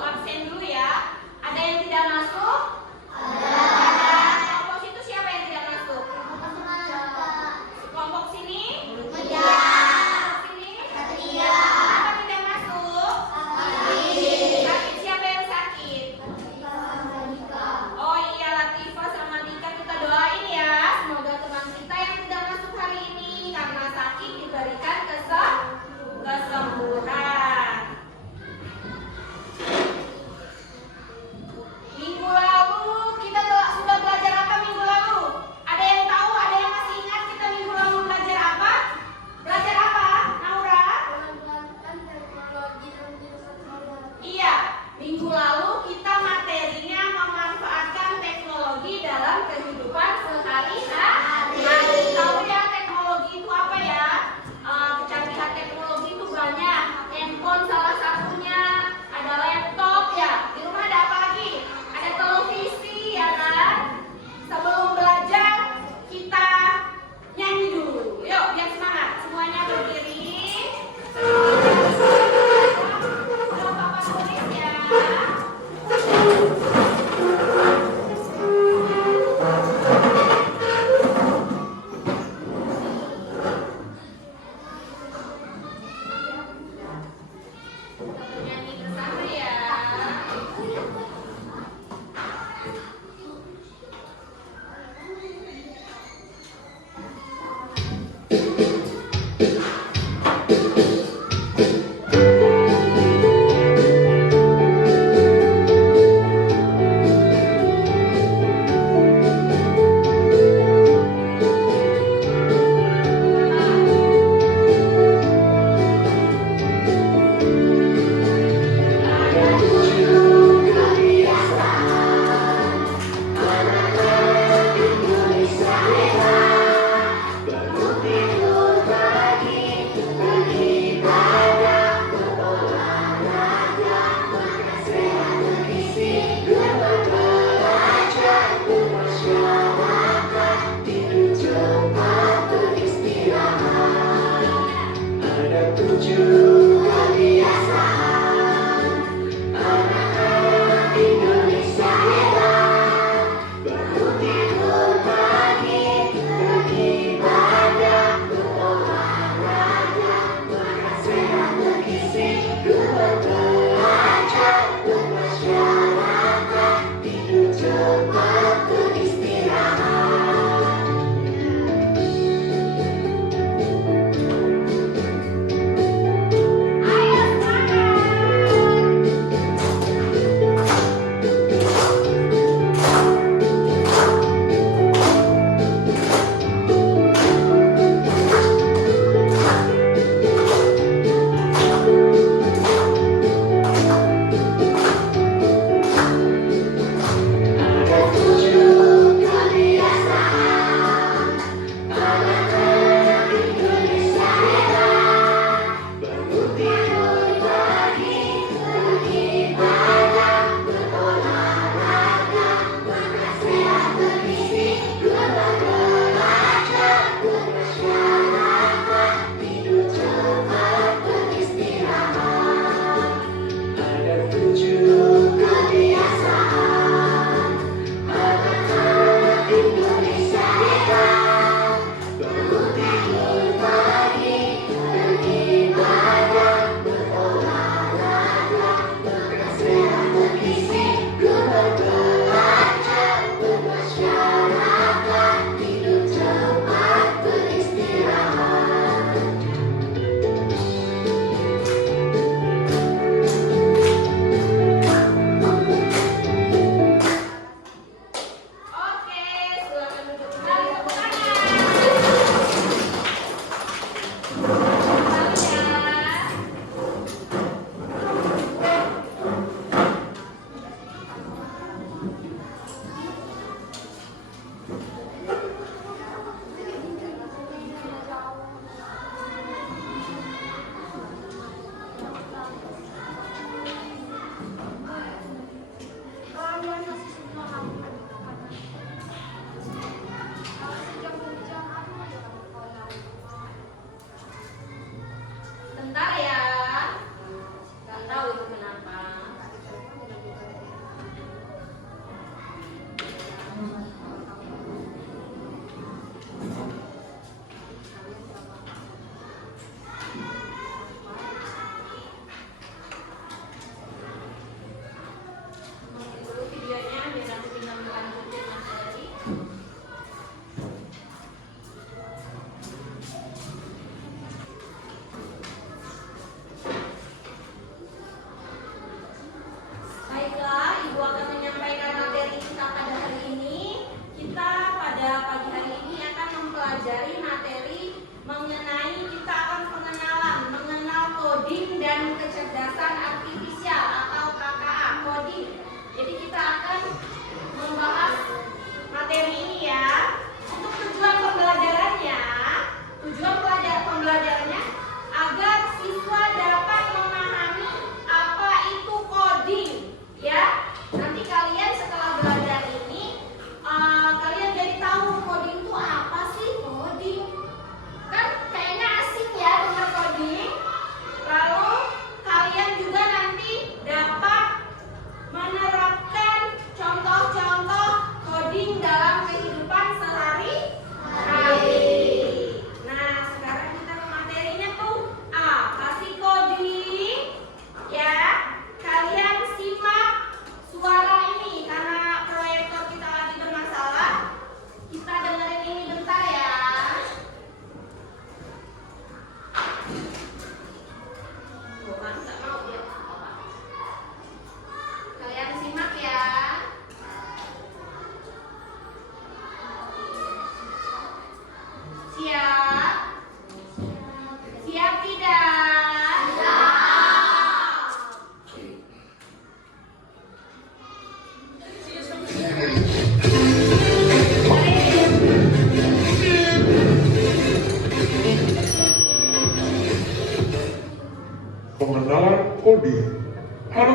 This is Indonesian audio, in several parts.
absen dulu ya. Ada yang tidak masuk? Ada. Kelompok situ siapa yang tidak masuk? Kelompok sini? Kelompok sini? Kenapa tidak masuk? Sakit. Siapa yang sakit? Oh iya, Latifah sama Dika, kita doain ya. Semoga teman kita yang tidak masuk hari ini karena sakit diberikan kesembuhan.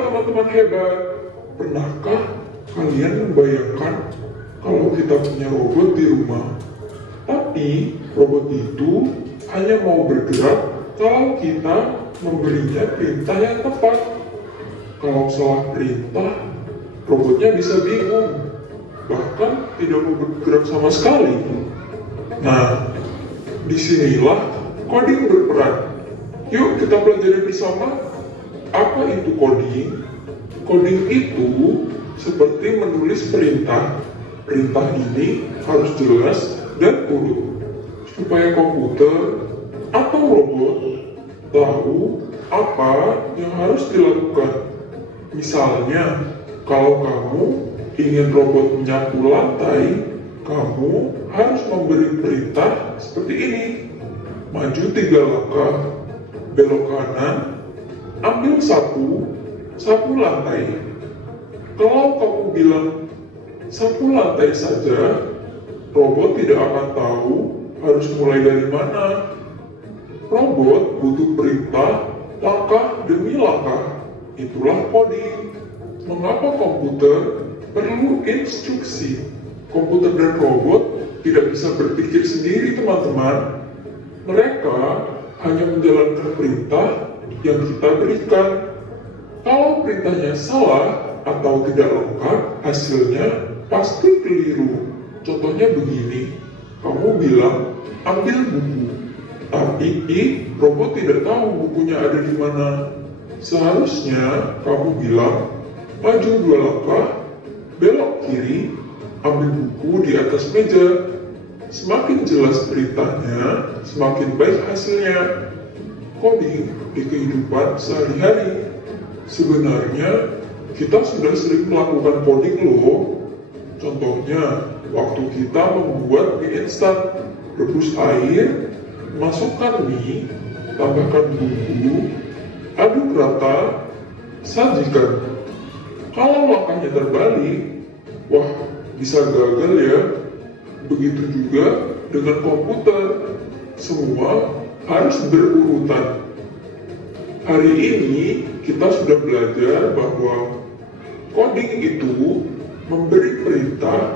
teman-teman hebat. Pernahkah kalian membayangkan kalau kita punya robot di rumah, tapi robot itu hanya mau bergerak kalau kita memberinya perintah yang tepat. Kalau salah perintah, robotnya bisa bingung, bahkan tidak mau bergerak sama sekali. Nah, disinilah coding berperan. Yuk kita pelajari bersama. Apa itu coding? Coding itu seperti menulis perintah. Perintah ini harus jelas dan urut, supaya komputer atau robot tahu apa yang harus dilakukan. Misalnya, kalau kamu ingin robot menyapu lantai, kamu harus memberi perintah seperti ini. Maju 3 langkah, belok kanan, ambil sapu, sapu lantai. Kalau kamu bilang sapu lantai saja, robot tidak akan tahu harus mulai dari mana. Robot butuh perintah langkah demi langkah. Itulah coding. Mengapa komputer perlu instruksi? Komputer dan robot tidak bisa berpikir sendiri, teman-teman. Mereka hanya menjalankan perintah yang kita berikan. Kalau perintahnya salah atau tidak lengkap, hasilnya pasti keliru. Contohnya begini, kamu bilang ambil buku, tapi robot tidak tahu bukunya ada di mana. Seharusnya kamu bilang maju 2 langkah, belok kiri, ambil buku di atas meja. Semakin jelas perintahnya, semakin baik hasilnya. Coding di kehidupan sehari-hari. Sebenarnya kita sudah sering melakukan coding loh. Contohnya, waktu kita membuat mie instan, rebus air, masukkan mie, tambahkan bumbu, aduk rata, sajikan. Kalau langkahnya terbalik, wah bisa gagal ya. Begitu juga dengan komputer, semua harus berurutan. Hari ini kita sudah belajar bahwa coding itu memberi perintah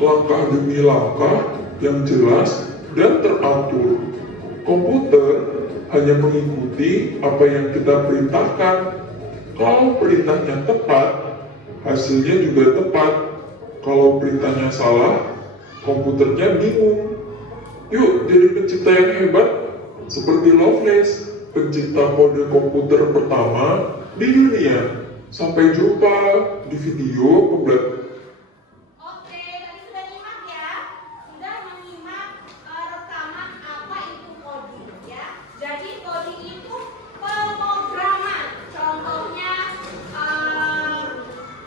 langkah demi langkah yang jelas dan teratur. Komputer hanya mengikuti apa yang kita perintahkan. Kalau perintahnya tepat, hasilnya juga tepat. Kalau perintahnya salah, komputernya bingung. Yuk jadi pencipta yang hebat seperti Loveless, pencipta kode komputer pertama di dunia. Sampai jumpa di video pembelajaran. Oke, tadi sudah nyimak ya. Sudah menyimak rekaman apa itu coding ya. Jadi coding itu pemrograman. Contohnya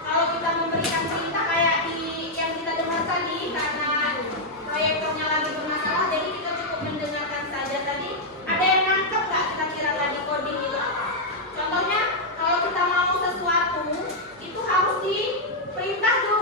kalau kita memberikan perintah kayak di yang kita dengar tadi, karena proyektornya lagi bermasalah, jadi kita cukup mendengarkan saja tadi. Ada yang nangkep nggak kira-kira tadi coding itu apa? Contohnya kalau kita mau sesuatu itu harus diperintah dulu.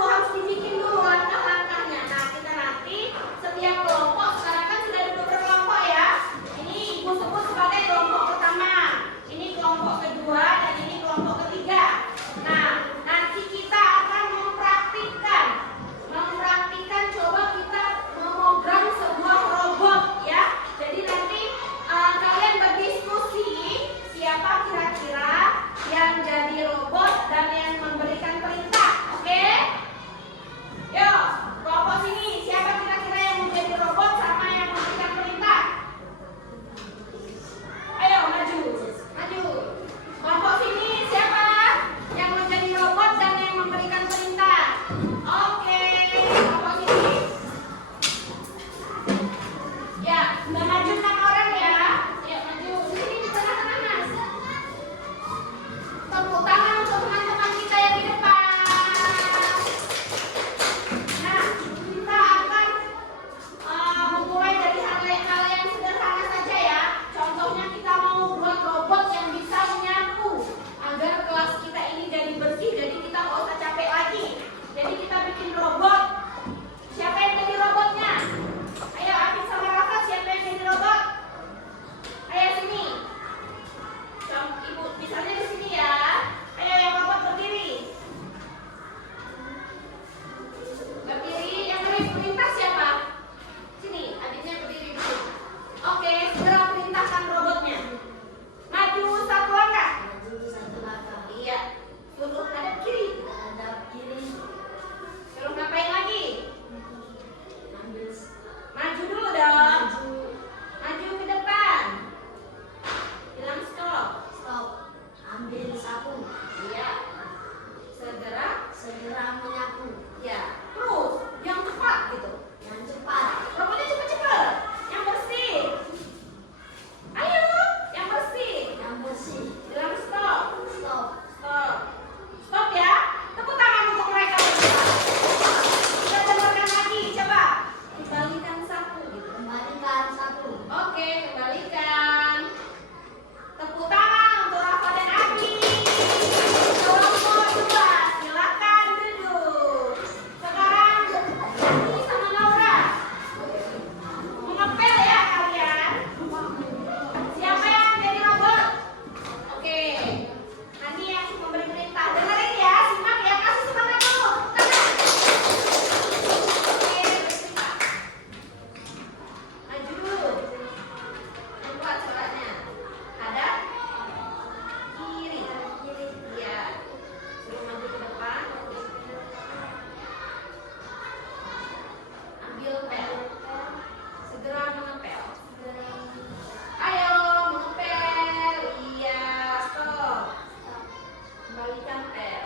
nempel.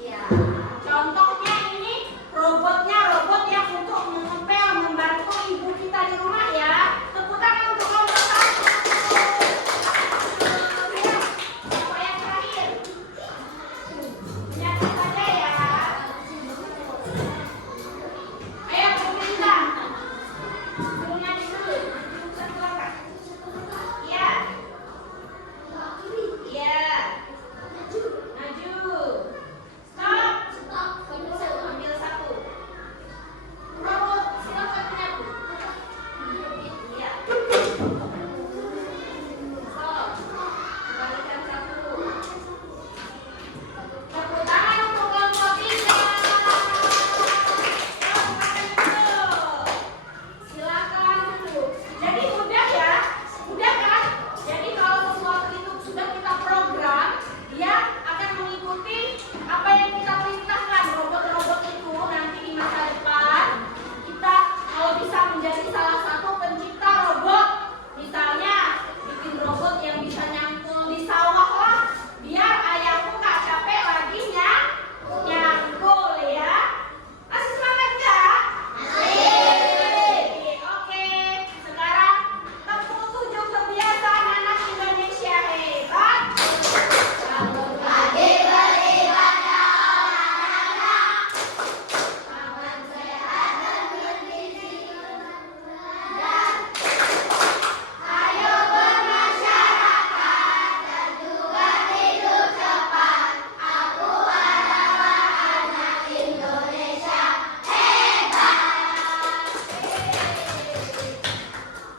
Iya. Contohnya ini robotnya, robot yang untuk menempel, membantu ibu kita di rumah ya. Tepuk tangan untuk robot satu. Ya. Yang terakhir. Nyata saja ya. Ayo pemerintah. Sebelumnya dulu. Silakan. Iya. Iya. Maju. Stop. Ambil satu. Robot, silakan menyatu. Iya. Stop. Kembalikan satu. Tepuk tangan untuk kelompok 3. Silakan dulu. Jadi mudah ya, mudah kan? Jadi kalau sesuatu itu sudah kita program, dia akan mengikuti apa yang kita perintahkan. Robot-robot itu nanti di masa depan kita kalau bisa menjadi salah satu pencipta robot, misalnya bikin robot yang bisa nyangkul di sawah lah, biar ayahku nggak capek lagi nyangkul ya. Masih semangat nggak? Oke, sekarang tepuk tujuh kebiasaan anak Indonesia hebat. Bangun pagi beribadah olahraga, makan sehat dan bergizi, dan ayo bermasyarakat dan juga hidup cepat. Aku adalah anak Indonesia hebat.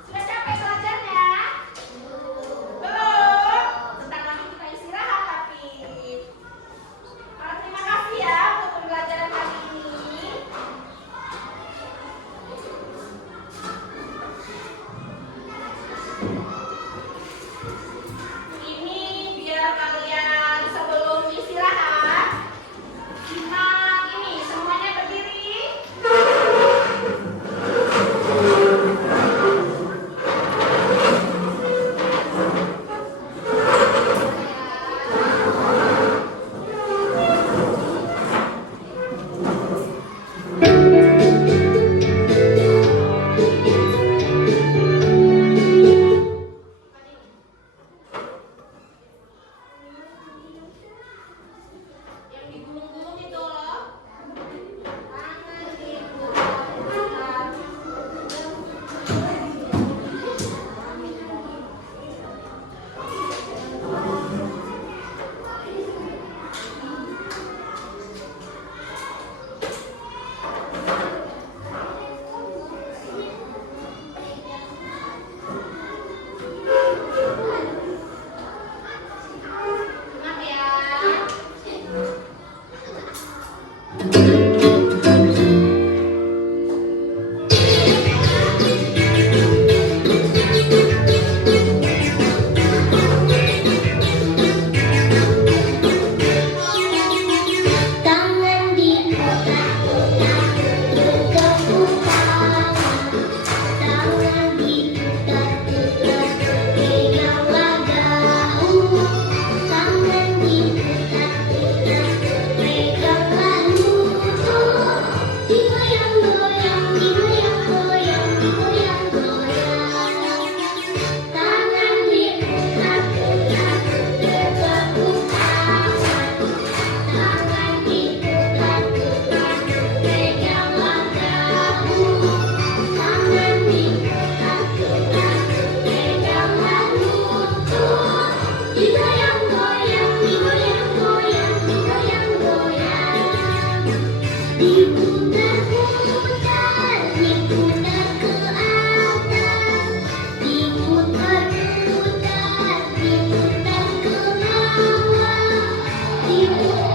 Sudah capek belajarnya? Belum? Sebentar lagi kita istirahat tapi. Terima kasih ya untuk pembelajaran kali ini. Ini biar kalian sebelum istirahat simak ini, semuanya berdiri. Yang digulung-gulung itu loh. Tangan digulung-gulung. Ingat ya. Tangan diputar-putar, bertepuk tangan. Tangan diputar-putar, peganglah daun. Tangan diputar-putar, peganglah lutut. Digoyang-goyang, digoyang-goyang, digoyang-goyang. Tangan diputar-putar, bertepuk tangan. Tangan diputar-putar, peganglah daun. Tangan diputar-putar, peganglah lutut. Digoyang-goyang, digoyang-goyang, digoyang-goyang. Diputar-putar, diputar ke atas. Diputar-putar, diputar ke bawah. Diputar